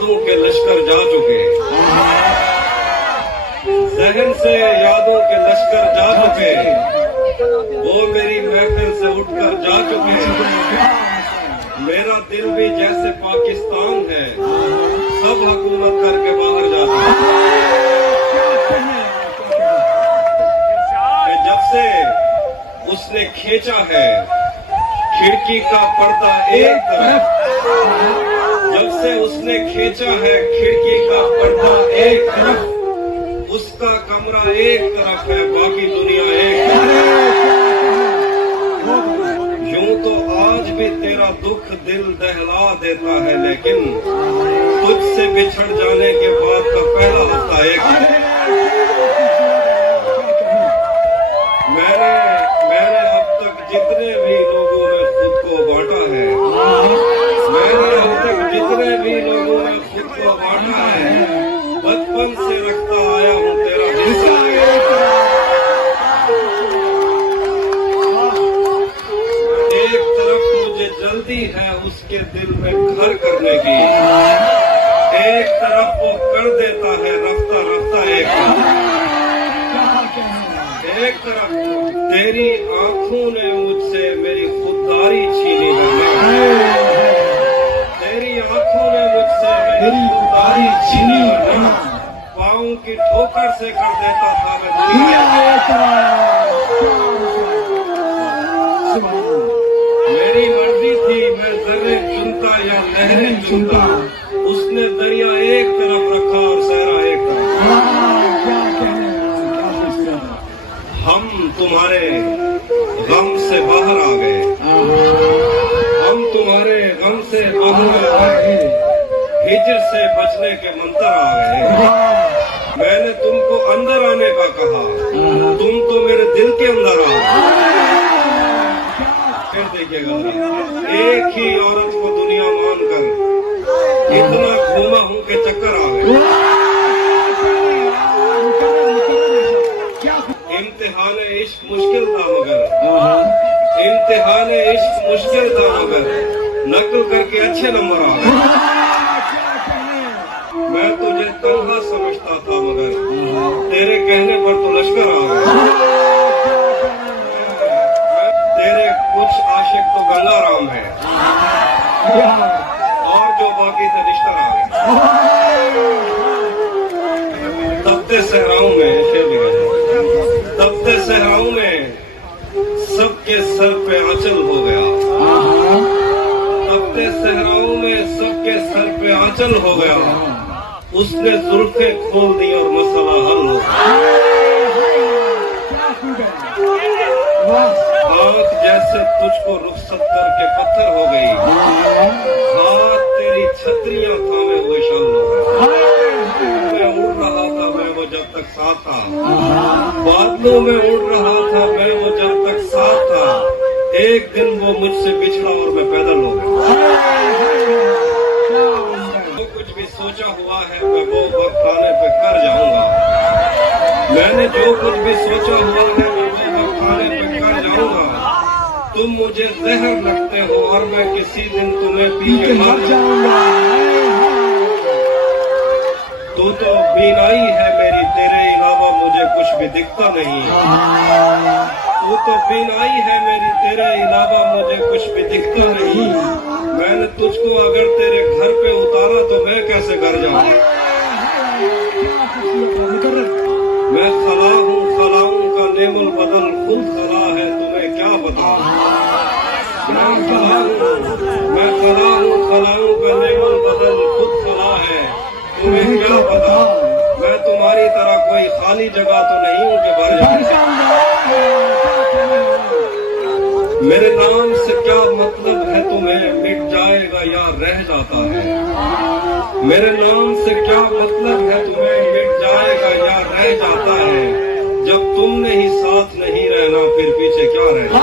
यादों के लश्कर जा चुके, जहन से यादों के लश्कर जा चुके, वो मेरी महफिल से उठकर जा चुके। मेरा दिल भी जैसे पाकिस्तान है, सब हुकूमत करके बाहर जाते हैं। जब से उसने खींचा है खिड़की का पर्दा एक तरफ, जब से उसने खींचा है खिड़की का पर्दा एक तरफ, उसका कमरा एक तरफ है, बाकी दुनिया एक तरफ। यूं तो आज भी तेरा दुख दिल दहला देता है, लेकिन तुझसे बिछड़ जाने के बाद का पहला हफ्ता एक है। मैंने अब तक जितने भी लोगों में खुद को बांटा है, मैंने अब तक जितने भी लोगों में खुद को बांटा है, बचपन से रखता आया हूँ तेरा हिस्सा। एक तरफ मुझे जल्दी है उसके दिल में घर करने की, एक तरफ वो कर देता है रफ्ता रफ्ता एक तरफ तेरी आंखों ने मुझसे मेरी खुददारी छीनी है, तेरी आंखों ने मुझसे मेरी खुददारी छीनी है। पाँव की ठोकर से कर देता था मेरी मर्जी थी मैं जर्रे चुनता या लहरें चुनता, उसने दरिया एक तरफ रखा और सहरा एक तरफ। हम तुम्हारे गम से बाहर आ गए, हम तुम्हारे गम से बाहर आ गए, हिजर से बचने के मंत्र आ गए। मैंने तुमको अंदर आने का कहा, तुम तो मेरे दिल के अंदर आ। फिर देखिएगा, एक ही औरत को दुनिया मानकर इतना घूमा हूं के चक्कर आ गए। इम्तिहान इश्क मुश्किल था मगर, इम्तिहान इश्क मुश्किल था मगर नकल करके अच्छे नंबर आ गए। मैं तुझे तन्हा समझता था मगर तेरे कहने पर तो लश्कर आ गए। तेरे कुछ आशिक तो गंगाराम है और जो बाकी थे निश्तर आ गए। तपते सहराओं में तपते सहराओं में सबके सर पे आंचल हो गया, तपते सहराओं में सबके सर पे आंचल हो गया। उसने जुल्फें खोल दी और मसला हल हो गया। आंख जैसे तुझको रुखसत करके पत्थर हो गई, हाथ तेरी छतरियां थामे हुए शाल हो गए। मैं उड़ रहा था मैं वो जब तक साथ था, बादलों में उड़ रहा था मैं वो जब तक साथ था। एक दिन वो मुझसे बिछड़ा और मैं पैदल हो गया। जो कुछ भी सोचा हुआ है मैं वो वक्त आने पे कर जाऊंगा, मैंने जो कुछ भी सोचा हुआ है मैं वो वक्त आने पे कर जाऊंगा। तुम मुझे जहर लगते हो और मैं किसी दिन तुम्हें पी के मर जाऊंगा। तू तो बीनाई है मेरी, तेरे अलावा मुझे कुछ भी दिखता नहीं। तू तो बीनाई है मेरी, तेरे अलावा मुझे कुछ भी दिखता नहीं। मैंने तुझको अगर तेरे घर पे उतारा तो मैं कैसे घर जाऊं। मैं खला हूँ, खलाऊं का नेमुल बदल खुद खला है, तुम्हें क्या बताऊं। मैं खला हूँ, खलाऊं का नेमुल बदल खुद खला है, तुम्हें क्या बताऊं। मैं तुम्हारी तरह कोई खाली जगह तो नहीं हूँ कि भर जाऊं। मेरे नाम से क्या मतलब है तुम्हें, मिट जाएगा या रह जाता है। मेरे नाम से क्या मतलब है तुम्हें, मिट जाएगा या रह जाता है। जब तुमने ही साथ नहीं रहना फिर पीछे क्या रहना।